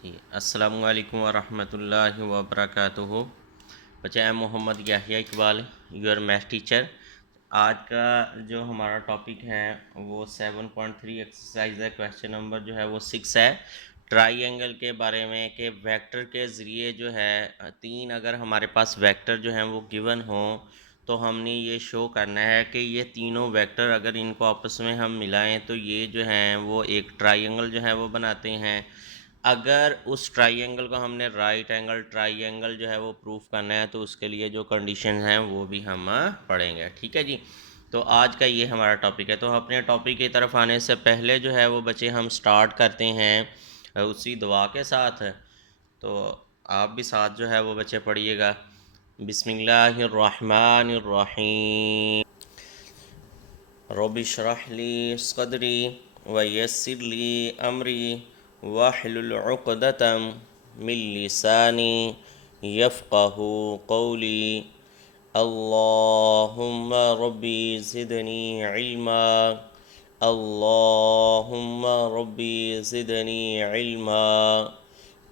जी अस्सलामु अलैकुम वरहमतुल्लाहि वबरकातुहू। बच्चे मैं Mohammad Yahiya Iqbal, your math teacher. आज का जो हमारा टॉपिक है वो 7.3 एक्सरसाइज है। क्वेश्चन नंबर जो है वो 6 है। ट्राई एंगल के बारे में कि वेक्टर के ज़रिए जो है तीन अगर हमारे पास वेक्टर जो हैं वो गिवन हो तो हमने ये शो करना है कि ये तीनों वेक्टर अगर इनको आपस में हम मिलाएं तो ये जो हैं वो एक ट्राई जो है वो बनाते हैं। अगर उस ट्राइंगल को हमने राइट एंगल ट्राइंगल जो है वो प्रूफ करना है तो उसके लिए जो कंडीशन हैं वो भी हम पढ़ेंगे। ठीक है जी। तो आज का ये हमारा टॉपिक है। तो अपने टॉपिक की तरफ आने से पहले जो है वो बच्चे हम स्टार्ट करते हैं उसी दुआ के साथ। तो आप भी साथ जो है वो बच्चे पढ़िएगा। बिस्मिल्लाहिर्रहमानिर्रहीम। रब्बि इश्रह ली सदरी व यस्सिर ली अमरी वाहलुल उक़दतम मिन लिसानी यफ़क़हू क़ौली। अल्लाहुम्मा रब्बी ज़िदनी इल्मा। अल्लाहुम्मा रब्बी ज़िदनी इल्मा।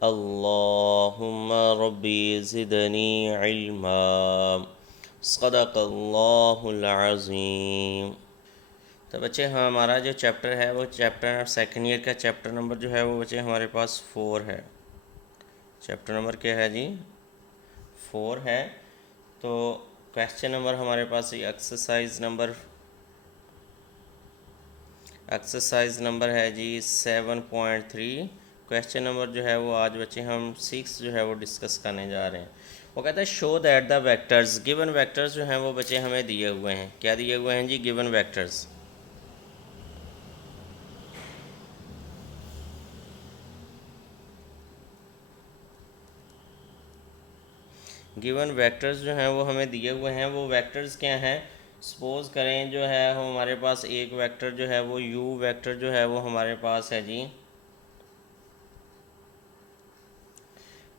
अल्लाहुम्मा रब्बी ज़िदनी इल्मा। सदक़ल्लाहुल अज़ीम। तो बच्चे हाँ, हमारा जो चैप्टर है वो चैप्टर सेकंड ईयर का चैप्टर नंबर जो है वो बच्चे हमारे पास 4 है। चैप्टर नंबर क्या है जी? 4 है। तो क्वेश्चन नंबर हमारे पास एक्सरसाइज नंबर है जी 7.3। क्वेश्चन नंबर जो है वो आज बच्चे हम 6 जो है वो डिस्कस करने जा रहे हैं। वो कहता है show that the vectors, given vectors जो हैं वो बच्चे हमें दिए हुए हैं। क्या दिए हुए हैं जी? Given vectors. गिवन वेक्टर्स जो हैं वो हमें दिए हुए हैं। वो वेक्टर्स क्या हैं? सपोज़ करें जो है हमारे पास एक वेक्टर जो है वो यू वेक्टर जो है वो हमारे पास है जी,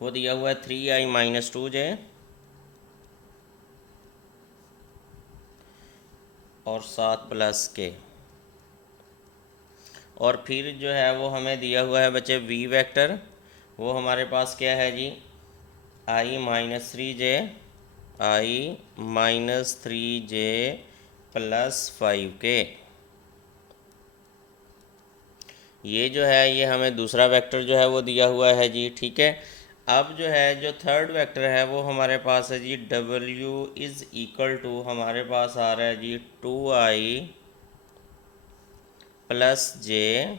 वो दिया हुआ है 3i-2j और 7+k। और फिर जो है वो हमें दिया हुआ है बच्चे वी वेक्टर, वो हमारे पास क्या है जी? i-3j i-3j + 5k। ये जो है ये हमें दूसरा वेक्टर जो है वो दिया हुआ है जी। ठीक है। अब जो है जो थर्ड वेक्टर है वो हमारे पास है जी w इज़ इक्वल टू हमारे पास आ रहा है जी 2i + j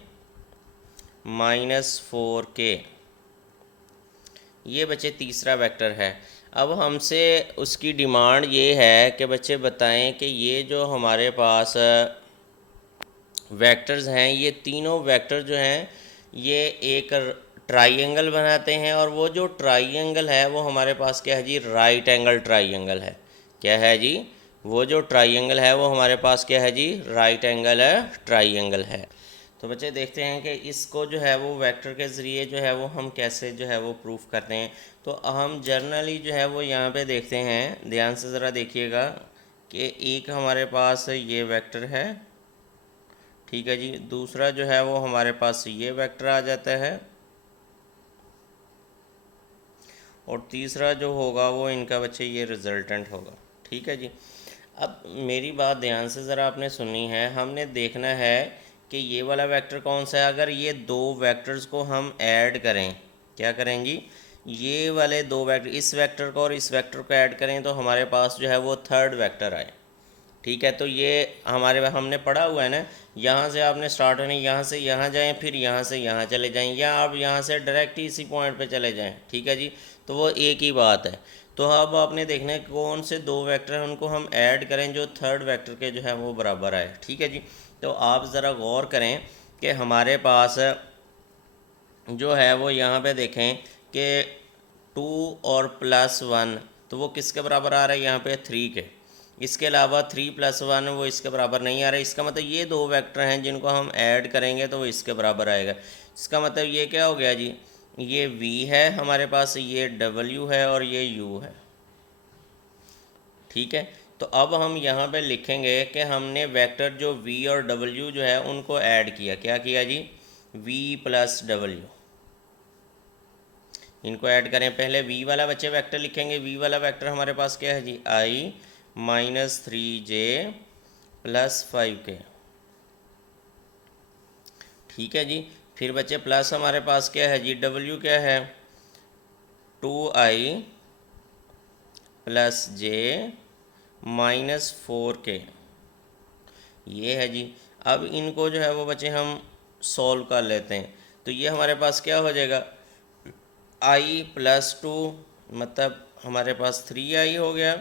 -4k। ये बच्चे तीसरा वेक्टर है। अब हमसे उसकी डिमांड ये है कि बच्चे बताएं कि ये जो हमारे पास वेक्टर्स हैं ये तीनों वेक्टर जो हैं ये एक ट्राइंगल बनाते हैं, और वो जो ट्राइंगल है वो हमारे पास क्या है जी? राइट एंगल ट्राइंगल है। क्या है जी? वो जो ट्राइंगल है वो हमारे पास क्या है जी? राइट एंगल है ट्राइंगल है। तो बच्चे देखते हैं कि इसको जो है वो वेक्टर के ज़रिए जो है वो हम कैसे जो है वो प्रूफ करते हैं। तो हम जर्नली जो है वो यहाँ पे देखते हैं, ध्यान से ज़रा देखिएगा कि एक हमारे पास ये वेक्टर है। ठीक है जी। दूसरा जो है वो हमारे पास ये वेक्टर आ जाता है, और तीसरा जो होगा वो इनका बच्चे ये रिजल्टेंट होगा। ठीक है जी। अब मेरी बात ध्यान से ज़रा आपने सुननी है। हमने देखना है कि ये वाला वेक्टर कौन सा है। अगर ये दो वेक्टर्स को हम ऐड करें, क्या करें जी? ये वाले दो वेक्टर, इस वेक्टर को और इस वेक्टर को ऐड करें तो हमारे पास जो है वो थर्ड वेक्टर आए। ठीक है। तो ये हमारे हमने पढ़ा हुआ है ना, यहाँ से आपने स्टार्ट होने, यहाँ से यहाँ जाएं, फिर यहाँ से यहाँ चले जाएं, या आप यहाँ से डायरेक्ट ही इसी पॉइंट पे चले जाएं। ठीक है जी। तो वो एक ही बात है। तो अब आपने देखना है कौन से दो वेक्टर हैं उनको हम ऐड करें जो थर्ड वेक्टर के जो है वो बराबर आए। ठीक है जी। तो आप ज़रा गौर करें कि हमारे पास जो है वो यहाँ पे देखें कि 2 और +1 तो वो किसके बराबर आ रहा है? यहाँ पे 3 के। इसके अलावा 3+1 वो इसके बराबर नहीं आ रहा है। इसका मतलब ये दो वेक्टर हैं जिनको हम ऐड करेंगे तो वो इसके बराबर आएगा। इसका मतलब ये क्या हो गया जी? ये v है हमारे पास, ये w है और ये u है। ठीक है। तो अब हम यहाँ पे लिखेंगे कि हमने वेक्टर जो v और w जो है उनको ऐड किया। क्या किया जी? v + w। इनको ऐड करें। पहले v वाला बच्चे वेक्टर लिखेंगे। v वाला वेक्टर हमारे पास क्या है जी, i-3j + 5k। ठीक है जी। फिर बच्चे प्लस हमारे पास क्या है जी, w क्या है, 2i + j - 4k, ये है जी। अब इनको जो है वो बच्चे हम सॉल्व कर लेते हैं। तो ये हमारे पास क्या हो जाएगा, i + 2 मतलब हमारे पास 3i हो गया,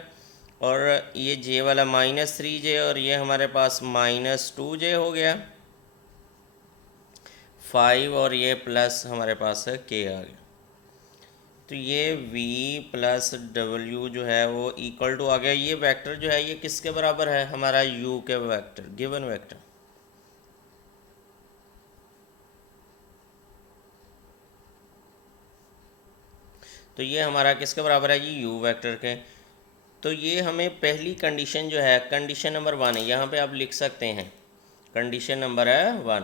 और ये j वाला -3j, और ये हमारे पास -2j हो गया, 5, और ये प्लस हमारे पास k आ गया। तो ये v + w जो है वो इक्वल टू आ गया, ये वेक्टर जो है ये किसके बराबर है, हमारा u के वेक्टर, गिवन वेक्टर। तो ये हमारा किसके बराबर है जी, u वेक्टर के। तो ये हमें पहली कंडीशन जो है, कंडीशन नंबर 1 है, यहाँ पे आप लिख सकते हैं कंडीशन नंबर है 1।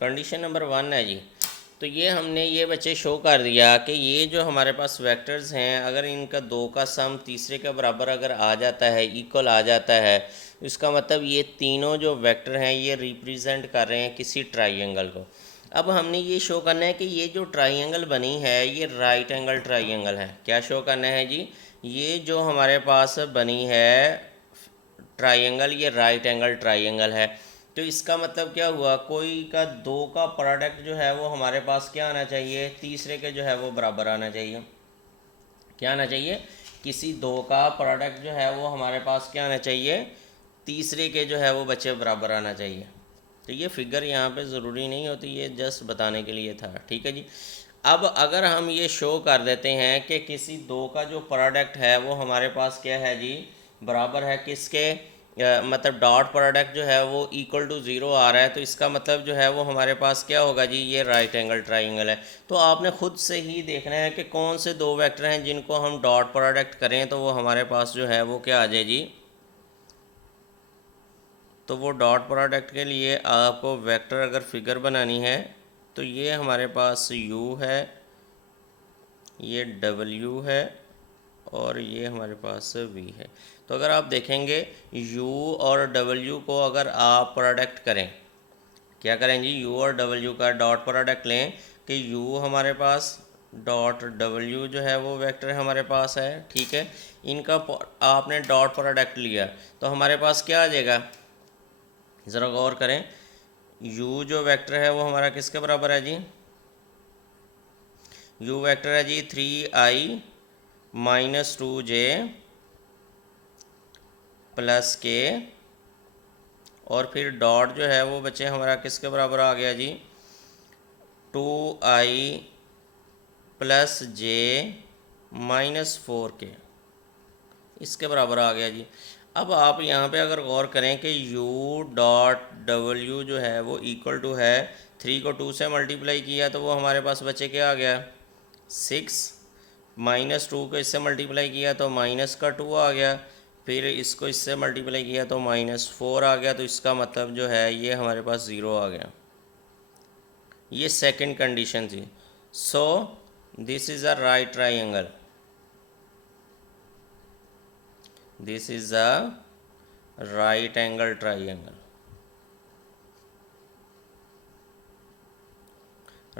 कंडीशन नंबर 1 है जी। तो ये हमने ये बच्चे शो कर दिया कि ये जो हमारे पास वेक्टर्स हैं, अगर इनका दो का सम तीसरे के बराबर अगर आ जाता है, इक्वल आ जाता है, इसका मतलब ये तीनों जो वेक्टर हैं ये रिप्रेजेंट कर रहे हैं किसी ट्राइंगल को। अब हमने ये शो करना है कि ये जो ट्राइंगल बनी है ये राइट एंगल ट्राइंगल है। क्या शो करना है जी, ये जो हमारे पास बनी है ट्राइंगल, ये राइट एंगल ट्राइंगल है। तो इसका मतलब क्या हुआ, कोई का दो का प्रोडक्ट जो है वो हमारे पास क्या आना चाहिए, तीसरे के जो है वो बराबर आना चाहिए। क्या आना चाहिए, किसी दो का प्रोडक्ट जो है वो हमारे पास क्या आना चाहिए, तीसरे के जो है वो बच्चे बराबर आना चाहिए। तो ये फिगर यहाँ पे ज़रूरी नहीं होती, ये जस्ट बताने के लिए था। ठीक है जी। अब अगर हम ये शो कर देते हैं कि किसी दो का जो प्रोडक्ट है वो हमारे पास क्या है जी, बराबर है किसके, मतलब डॉट प्रोडक्ट जो है वो इक्वल टू 0 आ रहा है, तो इसका मतलब जो है वो हमारे पास क्या होगा जी, ये राइट एंगल ट्राइंगल है। तो आपने खुद से ही देखना है कि कौन से दो वेक्टर हैं जिनको हम डॉट प्रोडक्ट करें तो वो हमारे पास जो है वो क्या आ जाए जी। तो वो डॉट प्रोडक्ट के लिए आपको वेक्टर अगर फिगर बनानी है तो ये हमारे पास u है, ये w है, और ये हमारे पास v है। तो अगर आप देखेंगे u और w को अगर आप प्रोडक्ट करें, क्या करें जी, u और w का डॉट प्रोडक्ट लें कि u हमारे पास डॉट w जो है वो वेक्टर हमारे पास है। ठीक है, इनका आपने डॉट प्रोडक्ट लिया तो हमारे पास क्या आ जाएगा, ज़रा गौर करें, u जो वेक्टर है वो हमारा किसके बराबर है जी, u वेक्टर है जी 3i - 2j + k, और फिर डॉट जो है वो बच्चे हमारा किसके बराबर आ गया जी, 2i + j - 4k, इसके बराबर आ गया जी। अब आप यहाँ पे अगर गौर करें कि u डॉट w जो है वो इक्वल टू है 3 को 2 से मल्टीप्लाई किया तो वो हमारे पास बच्चे क्या आ गया 6, -2 को इससे मल्टीप्लाई किया तो माइनस का 2 आ गया, फिर इसको इससे मल्टीप्लाई किया तो -4 आ गया। तो इसका मतलब जो है ये हमारे पास 0 आ गया। ये सेकंड कंडीशन थी। So this is a right triangle, this is a right angle triangle,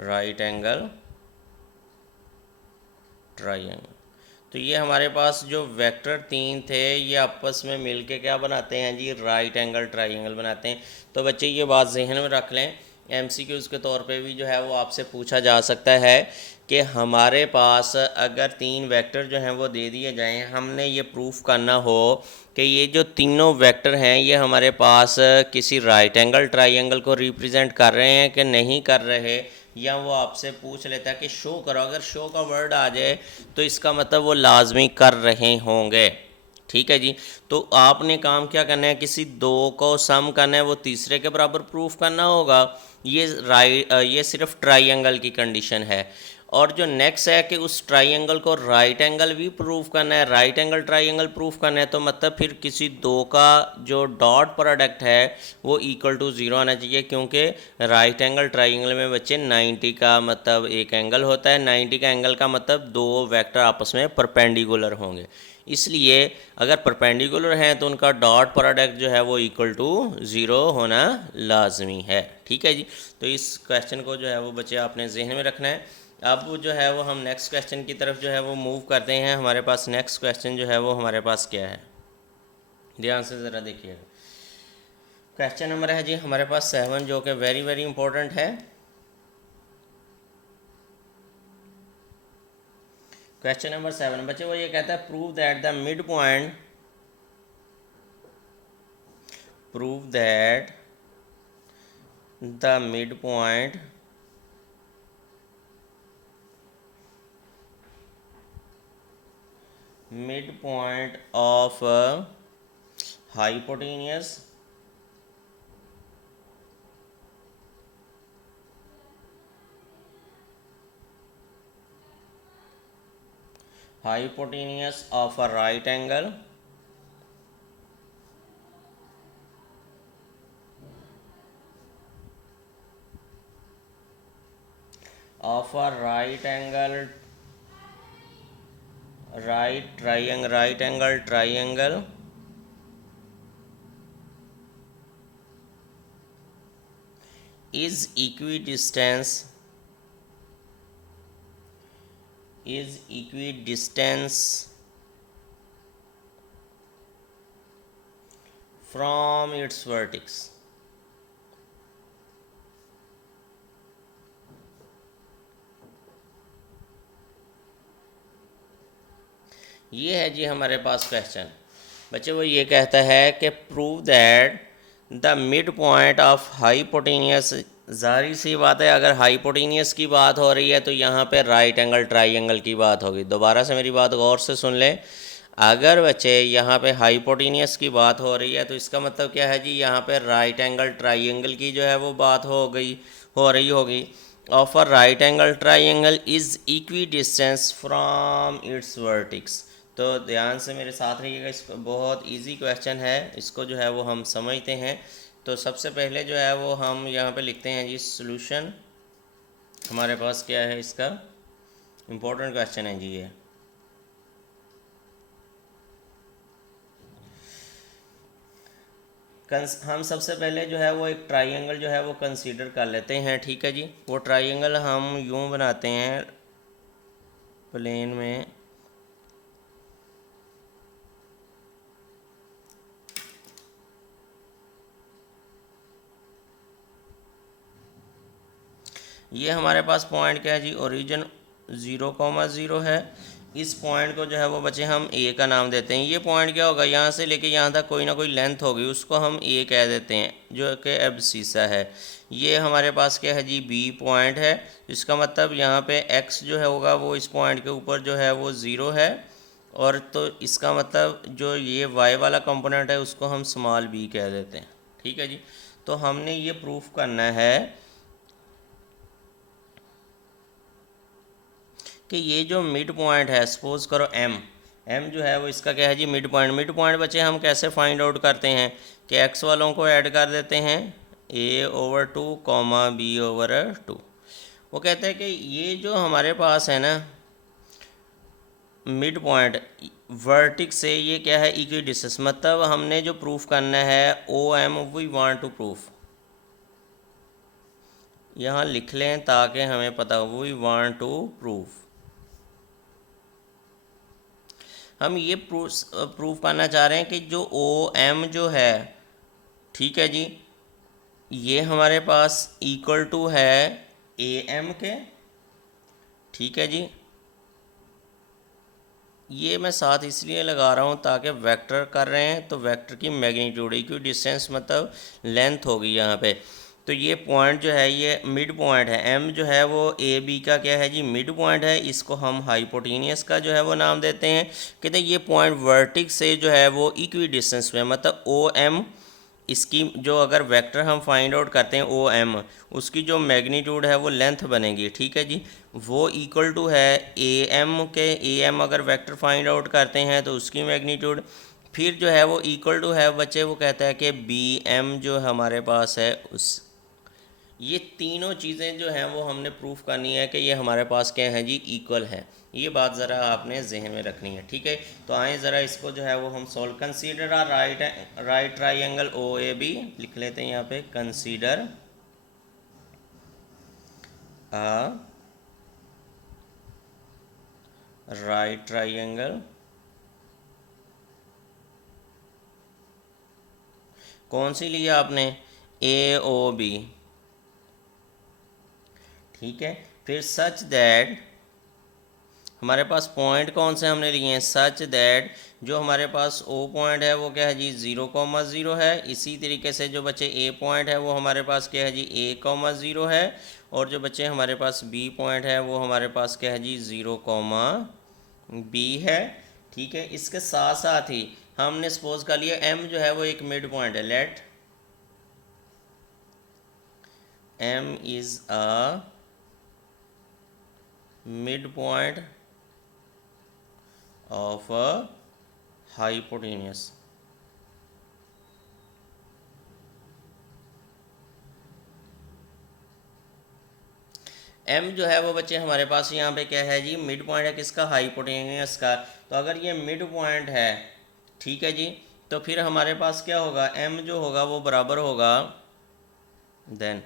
right angle triangle। तो ये हमारे पास जो वेक्टर 3 थे ये आपस में मिलके क्या बनाते हैं जी, राइट एंगल ट्राइंगल बनाते हैं। तो बच्चे ये बात जहन में रख लें, MCQs के तौर पे भी जो है वो आपसे पूछा जा सकता है कि हमारे पास अगर 3 वेक्टर जो हैं वो दे दिए जाएं, हमने ये प्रूफ करना हो कि ये जो तीनों वेक्टर हैं ये हमारे पास किसी राइट एंगल ट्राइंगल को रिप्रेजेंट कर रहे हैं कि नहीं कर रहे, या वो आपसे पूछ लेता है कि शो करो, अगर शो का वर्ड आ जाए तो इसका मतलब वो लाजमी कर रहे होंगे। ठीक है जी। तो आपने काम क्या करना है, किसी दो को सम करना है, वो तीसरे के बराबर प्रूफ करना होगा। ये सिर्फ ट्राइंगल की कंडीशन है। और जो नेक्स्ट है कि उस ट्राइंगल को राइट एंगल भी प्रूफ करना है, राइट एंगल ट्राइंगल प्रूफ करना है, तो मतलब फिर किसी दो का जो डॉट प्रोडक्ट है वो इक्वल टू ज़ीरो आना चाहिए, क्योंकि राइट एंगल ट्राइंगल में बच्चे 90 का मतलब एक एंगल होता है, 90 का एंगल का मतलब दो वेक्टर आपस में परपेंडिकुलर होंगे, इसलिए अगर परपेंडिकुलर हैं तो उनका डॉट प्रोडक्ट जो है वो इक्वल टू ज़ीरो होना लाजमी है। ठीक है जी, तो इस क्वेश्चन को जो है वो बच्चे आपने जहन में रखना है। अब जो है वो हम नेक्स्ट क्वेश्चन की तरफ जो है वो मूव करते हैं। हमारे पास नेक्स्ट क्वेश्चन जो है वो हमारे पास क्या है, ध्यान से ज़रा देखिएगा। क्वेश्चन नंबर है जी हमारे पास 7, जो कि वेरी वेरी इंपॉर्टेंट है। क्वेश्चन नंबर 7 बच्चे वो ये कहता है prove that the mid point the mid point of hypotenuse of a right angle right angle triangle is equidistant from its vertex। ये है जी हमारे पास क्वेश्चन। बच्चे वो ये कहता है कि prove that the mid point of hypotenuse, ज़ाहिर सी बात है अगर हाइपोटेनियस की बात हो रही है तो यहाँ पे राइट एंगल ट्राइंगल की बात होगी। दोबारा से मेरी बात गौर से सुन लें, अगर बच्चे यहाँ पे हाइपोटेनियस की बात हो रही है तो इसका मतलब क्या है जी, यहाँ पे राइट एंगल ट्राइंगल की जो है वो बात हो रही होगी। Of a right angle triangle is equi distance from its vertex. तो ध्यान से मेरे साथ रहिएगा, इसको बहुत इजी क्वेश्चन है, इसको जो है वो हम समझते हैं। तो सबसे पहले जो है वो हम यहाँ पे लिखते हैं जी सॉल्यूशन। हमारे पास क्या है, इसका इम्पोर्टेंट क्वेश्चन है जी ये। हम सबसे पहले जो है वो एक ट्राइंगल जो है वो कंसीडर कर लेते हैं। ठीक है जी, वो ट्राइंगल हम यूँ बनाते हैं प्लेन में, ये हमारे पास पॉइंट क्या है जी, ओरिजिन 0,0 है। इस पॉइंट को जो है वो बच्चे हम ए का नाम देते हैं। ये पॉइंट क्या होगा, यहाँ से लेके यहाँ तक कोई ना कोई लेंथ होगी, उसको हम ए कह देते हैं, जो कि एब्सिसा है। ये हमारे पास क्या है जी, बी पॉइंट है। इसका मतलब यहाँ पे एक्स जो है होगा वो इस पॉइंट के ऊपर जो है वो 0 है, और तो इसका मतलब जो ये वाई वाला कंपोनेंट है उसको हम स्मॉल बी कह देते हैं। ठीक है जी, तो हमने ये प्रूफ करना है कि ये जो मिड पॉइंट है, सपोज करो एम जो है वो इसका क्या है जी, मिड पॉइंट बच्चे हम कैसे फाइंड आउट करते हैं कि एक्स वालों को ऐड कर देते हैं a/2 कॉमा b/2। वो कहते हैं कि ये जो हमारे पास है ना मिड पॉइंट वर्टिक्स से ये क्या है, इक्वी डिस्टेंस, मतलब हमने जो प्रूफ करना है OM we want to proof, यहाँ लिख लें ताकि हमें पता हो, वी वांट टू प्रूफ। हम ये प्रूफ करना चाह रहे हैं कि जो OM जो है, ठीक है जी, ये हमारे पास इक्वल टू है AM के। ठीक है जी, ये मैं साथ इसलिए लगा रहा हूँ ताकि वेक्टर कर रहे हैं तो वेक्टर की मैग्नीट्यूड, इक्वी डिस्टेंस मतलब लेंथ होगी यहाँ पे। तो ये पॉइंट जो है ये मिड पॉइंट है, एम जो है वो ए बी का क्या है जी, मिड पॉइंट है। इसको हम हाइपोटेनियस का जो है वो नाम देते हैं। कहते हैं ये पॉइंट वर्टिक्स से जो है वो इक्वी डिस्टेंस में, मतलब OM इसकी जो अगर वेक्टर हम फाइंड आउट करते हैं ओ एम, उसकी जो मैग्नीट्यूड है वो लेंथ बनेगी, ठीक है जी, वो इक्वल टू है ए एम के। ए एम अगर वेक्टर फाइंड आउट करते हैं तो उसकी मैग्नीट्यूड फिर जो है वो इक्वल टू है बच्चे, वो कहता है कि बी एम जो हमारे पास है उस, ये तीनों चीज़ें जो हैं वो हमने प्रूफ करनी है कि ये हमारे पास क्या है जी, इक्वल है। ये बात ज़रा आपने जहन में रखनी है, ठीक है। तो आए ज़रा इसको जो है वो हम solve, consider a right triangle O A B लिख लेते हैं यहाँ पे, कंसीडर आ राइट ट्राइंगल, कौन सी लिया आपने, ए ओ बी, ठीक है। फिर सच दैट, हमारे पास पॉइंट कौन से हमने लिए हैं, सच दैट जो हमारे पास ओ पॉइंट है वो क्या है जी, 0,0 है। इसी तरीके से जो बच्चे ए पॉइंट है वो हमारे पास क्या है जी, A,0 है। और जो बच्चे हमारे पास बी पॉइंट है वो हमारे पास क्या है जी, 0,B है, ठीक है। इसके साथ साथ ही हमने सपोज कर लिया एम जो है वो एक मिड पॉइंट है, let M is a mid point of a hypotenuse। m जो है वो बच्चे हमारे पास यहाँ पे क्या है जी, मिड पॉइंट है किसका, हाइपोटेनियस का। तो अगर ये मिड पॉइंट है, ठीक है जी, तो फिर हमारे पास क्या होगा, m जो होगा वो बराबर होगा, देन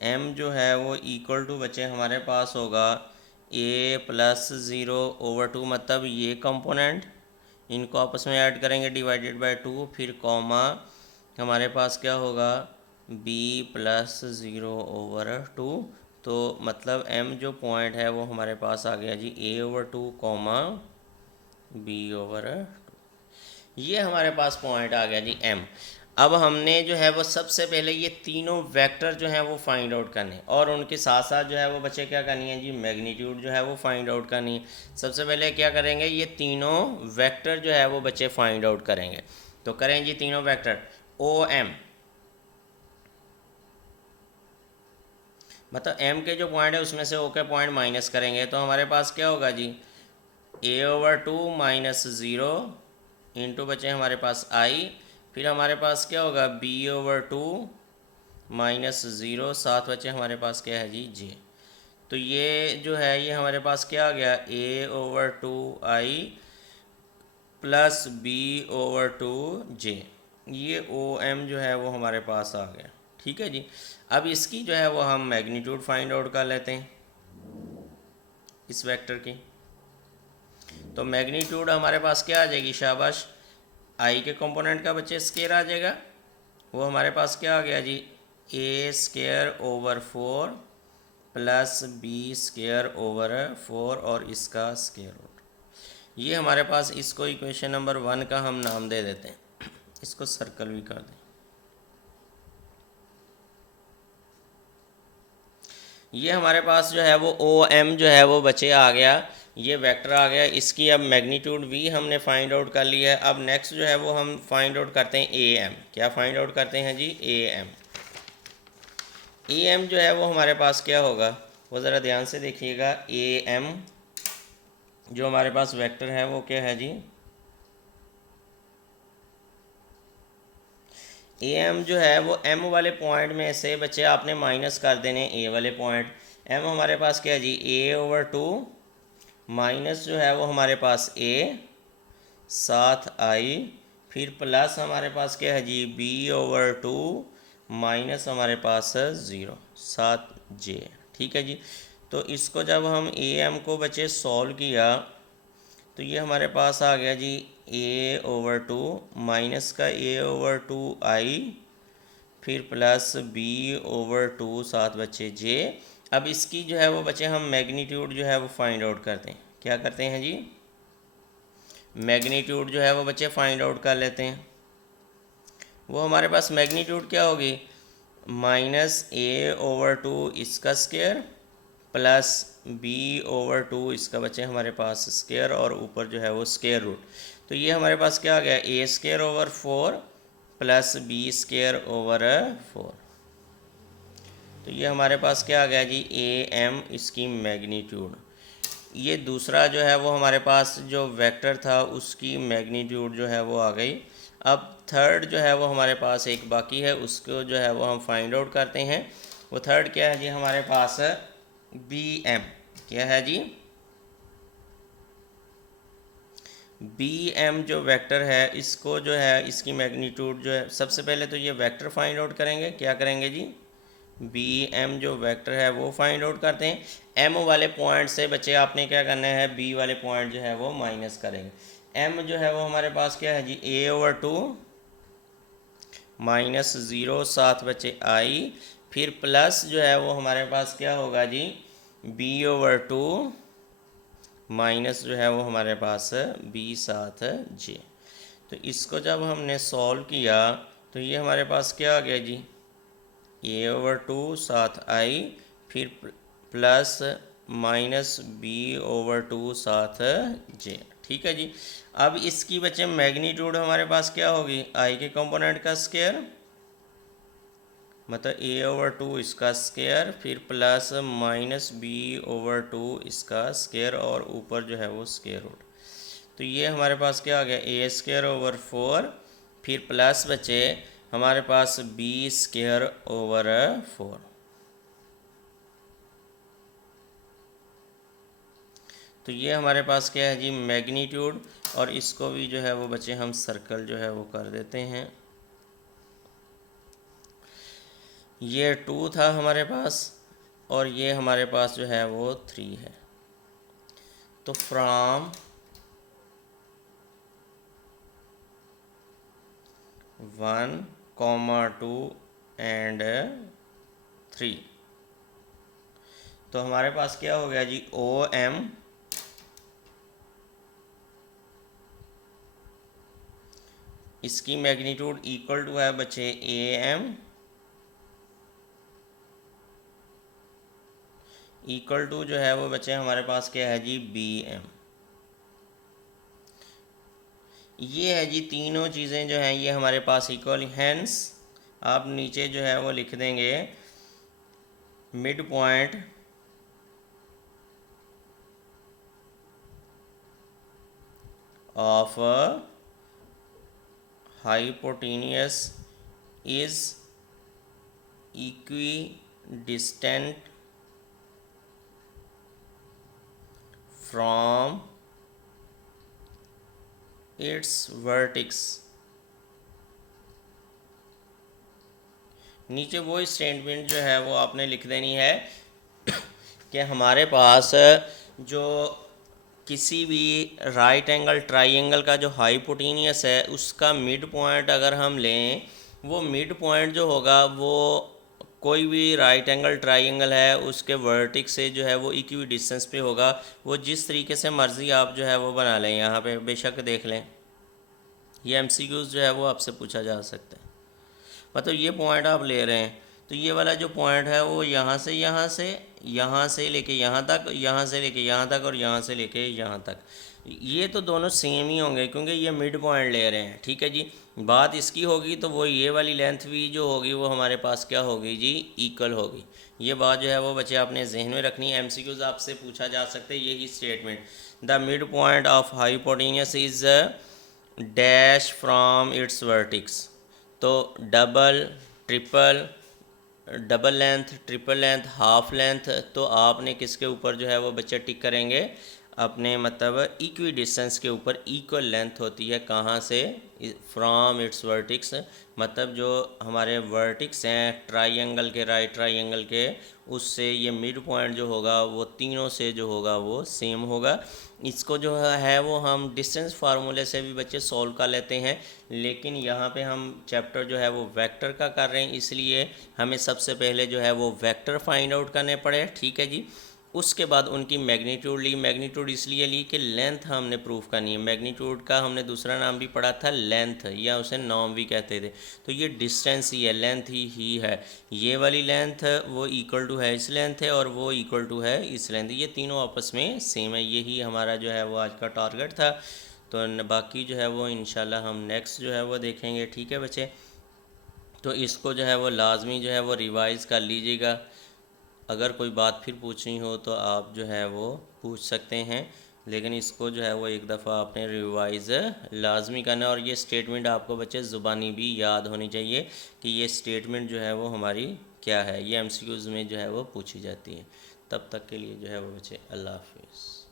m जो है वो इक्वल टू बच्चे हमारे पास होगा A+0/2, मतलब ये कंपोनेंट, इनको आपस में ऐड करेंगे डिवाइडेड बाय 2, फिर कॉमा हमारे पास क्या होगा, B+0/2। तो मतलब m जो पॉइंट है वो हमारे पास आ गया जी A/2, B/2, ये हमारे पास पॉइंट आ गया जी m। अब हमने जो है वो सबसे पहले ये तीनों वेक्टर जो हैं वो फाइंड आउट करने, और उनके साथ साथ जो है वो बच्चे क्या करनी है जी, मैग्नीट्यूड जो है वो फाइंड आउट करनी है। सबसे पहले क्या करेंगे, ये तीनों वेक्टर जो है वो बच्चे फाइंड आउट करेंगे। तो करें जी तीनों वेक्टर, ओ एम, मतलब m के जो पॉइंट है उसमें से o के पॉइंट माइनस करेंगे, तो हमारे पास क्या होगा जी, A/2 -0 इंटू बचे हमारे पास i, फिर हमारे पास क्या होगा B/2 -0, साथ बचे हमारे पास क्या है जी, j। तो ये जो है ये हमारे पास क्या आ गया, A/2i प्लस B/2j, ये OM जो है वो हमारे पास आ गया, ठीक है जी। अब इसकी जो है वो हम मैग्नीट्यूड फाइंड आउट कर लेते हैं इस वेक्टर की। तो मैग्नीट्यूड हमारे पास क्या आ जाएगी, शाबाश, आई के कंपोनेंट का बच्चे स्केयर आ जाएगा, वो हमारे पास क्या आ गया जी, A²/4 प्लस B²/4 और इसका स्केयर रूट। ये हमारे पास, इसको इक्वेशन नंबर 1 का हम नाम दे देते हैं, इसको सर्कल भी कर दें। ये हमारे पास जो है वो ओ एम जो है वो बचे आ गया, ये वेक्टर आ गया। इसकी अब मैग्नीट्यूड भी हमने फाइंड आउट कर लिया है। अब नेक्स्ट जो है वो हम फाइंड आउट करते हैं ए एम। क्या फाइंड आउट करते हैं जी, ए एम। ए एम जो है वो हमारे पास क्या होगा, वो ज़रा ध्यान से देखिएगा। ए एम जो हमारे पास वेक्टर है वो क्या है जी, ए एम जो है वो एम वाले पॉइंट में से बच्चे आपने माइनस कर देने ए वाले पॉइंट। एम हमारे पास क्या है जी, A/2 माइनस जो है वो हमारे पास a, साथ i, फिर प्लस हमारे पास क्या है जी, B/2 माइनस हमारे पास 0, साथ j, ठीक है जी। तो इसको जब हम ए एम को बच्चे सॉल्व किया तो ये हमारे पास आ गया जी A/2 माइनस का A/2i, फिर प्लस B/2 साथ बच्चे j। अब इसकी जो है वो बच्चे हम मैग्नीट्यूड जो है वो फाइंड आउट करते हैं। क्या करते हैं जी, मैग्नीट्यूड जो है वो बच्चे फाइंड आउट कर लेते हैं। वो हमारे पास मैग्नीट्यूड क्या होगी, -A/2 इसका स्केयर प्लस B/2 इसका बचे हमारे पास स्केयर, और ऊपर जो है वो स्केयर रूट। तो ये हमारे पास क्या आ गया, A²/4 plus B square over 4। तो ये हमारे पास क्या आ गया जी, ए एम इसकी मैग्नीट्यूड। ये दूसरा जो है वो हमारे पास जो वेक्टर था उसकी मैग्नीट्यूड जो है वो आ गई। अब थर्ड जो है वो हमारे पास एक बाकी है, उसको जो है वो हम फाइंड आउट करते हैं। वो थर्ड क्या है जी हमारे पास, बी एम। क्या है जी, बी एम जो वेक्टर है इसको जो है इसकी मैग्नीट्यूड जो है, सबसे पहले तो ये वेक्टर फाइंड आउट करेंगे। क्या करेंगे जी, बी एम जो वेक्टर है वो फाइंड आउट करते हैं। एम वाले पॉइंट से बच्चे आपने क्या करना है, बी वाले पॉइंट जो है वो माइनस करेंगे। एम जो है वो हमारे पास क्या है जी, ए ओवर 2 माइनस 0 साथ बच्चे आई, फिर प्लस जो है वो हमारे पास क्या होगा जी, बी ओवर 2 माइनस जो है वो हमारे पास बी साथ जे। तो इसको जब हमने सॉल्व किया तो ये हमारे पास क्या आ गया जी, ए ओवर 2 साथ आई, फिर प्लस माइनस बी ओवर 2 साथ जे। ठीक है जी। अब इसकी बच्चे मैग्नीट्यूड हमारे पास क्या होगी, आई के कंपोनेंट का स्क्वायर, मतलब ए ओवर 2 इसका स्क्वायर, फिर प्लस माइनस बी ओवर 2 इसका स्क्वायर, और ऊपर जो है वो स्क्वायर रूट। तो ये हमारे पास क्या आ गया, ए स्क्वायर ओवर 4, फिर प्लस बचे हमारे पास बी स्क्वायर ओवर 4। तो ये हमारे पास क्या है जी, मैग्नीट्यूड। और इसको भी जो है वो बच्चे हम सर्कल जो है वो कर देते हैं। ये 2 था हमारे पास, और ये हमारे पास जो है वो 3 है। तो फ्रॉम 1, 2 एंड 3, तो हमारे पास क्या हो गया जी, ओ एम इसकी मैग्नीट्यूड इक्वल टू है बच्चे ए एम इक्वल टू जो है वो बच्चे हमारे पास क्या है जी, बी एम। ये है जी तीनों चीज़ें जो हैं ये हमारे पास इक्वल, हैंस आप नीचे जो है वो लिख देंगे mid point of hypotenuse is equidistant from its vertices. नीचे वो स्टेटमेंट जो है वो आपने लिख देनी है कि हमारे पास जो किसी भी राइट एंगल ट्राइंगल का जो हाइपोटेनियस है उसका मिड पॉइंट अगर हम लें, वो मिड पॉइंट जो होगा वो कोई भी राइट एंगल ट्राइंगल है उसके वर्टिक्स से जो है वो इक्वी डिस्टेंस पे होगा। वो जिस तरीके से मर्ज़ी आप जो है वो बना लें, यहाँ पे बेशक देख लें, ये एमसीक्यूज़ जो है वो आपसे पूछा जा सकता है। मतलब ये पॉइंट आप ले रहे हैं तो ये वाला जो पॉइंट है वो यहाँ से लेके यहाँ तक, यहाँ से लेके यहाँ तक, और यहाँ से लेके यहाँ तक, ये तो दोनों सेम ही होंगे क्योंकि ये मिड पॉइंट ले रहे हैं। ठीक है जी। बात इसकी होगी तो वो ये वाली लेंथ भी जो होगी वो हमारे पास क्या होगी जी, इक्वल होगी। ये बात जो है वो बच्चे आपने जहन में रखनी है, एमसीक्यूज़ आपसे पूछा जा सकते हैं यही statement, the mid point of hypotenuse is dash from its vertex. तो double, triple, double length, triple length, half length, तो आपने किसके ऊपर जो है वो बच्चे टिक करेंगे, अपने मतलब इक्वी डिस्टेंस के ऊपर इक्वल लेंथ होती है कहाँ से, फ्रॉम इट्स वर्टिक्स, मतलब जो हमारे वर्टिक्स हैं ट्राइंगल के, राइट ट्राइंगल के, उससे ये मिड पॉइंट जो होगा वो तीनों से जो होगा वो सेम होगा। इसको जो है वो हम डिस्टेंस फार्मूले से भी बच्चे सॉल्व कर लेते हैं, लेकिन यहाँ पे हम चैप्टर जो है वो वेक्टर का कर रहे हैं, इसलिए हमें सबसे पहले जो है वो वेक्टर फाइंड आउट करने पड़े। ठीक है जी। उसके बाद उनकी मैग्नीट्यूड ली। मैग्नीट्यूड इसलिए ली कि लेंथ हमने प्रूफ करनी है। मैग्नीट्यूड का हमने दूसरा नाम भी पढ़ा था लेंथ, या उसे नॉर्म भी कहते थे। तो ये डिस्टेंस ही है, लेंथ ही है। ये वाली लेंथ वो इक्वल टू है इस लेंथ है, और वो इक्वल टू है इस लेंथ, ये तीनों आपस में सेम है। यही हमारा जो है वो आज का टारगेट था। तो बाकी जो है वो इंशाल्लाह हम नेक्स्ट जो है वो देखेंगे। ठीक है बच्चे। तो इसको जो है वो लाजमी जो है वो रिवाइज़ कर लीजिएगा। अगर कोई बात फिर पूछनी हो तो आप जो है वो पूछ सकते हैं, लेकिन इसको जो है वो एक दफ़ा आपने रिवाइज़ लाजमी करना है। और ये स्टेटमेंट आपको बच्चे ज़ुबानी भी याद होनी चाहिए कि ये स्टेटमेंट जो है वो हमारी क्या है। ये एमसीक्यूज़ में जो है वो पूछी जाती है। तब तक के लिए जो है वो बच्चे अल्लाह हाफिज़।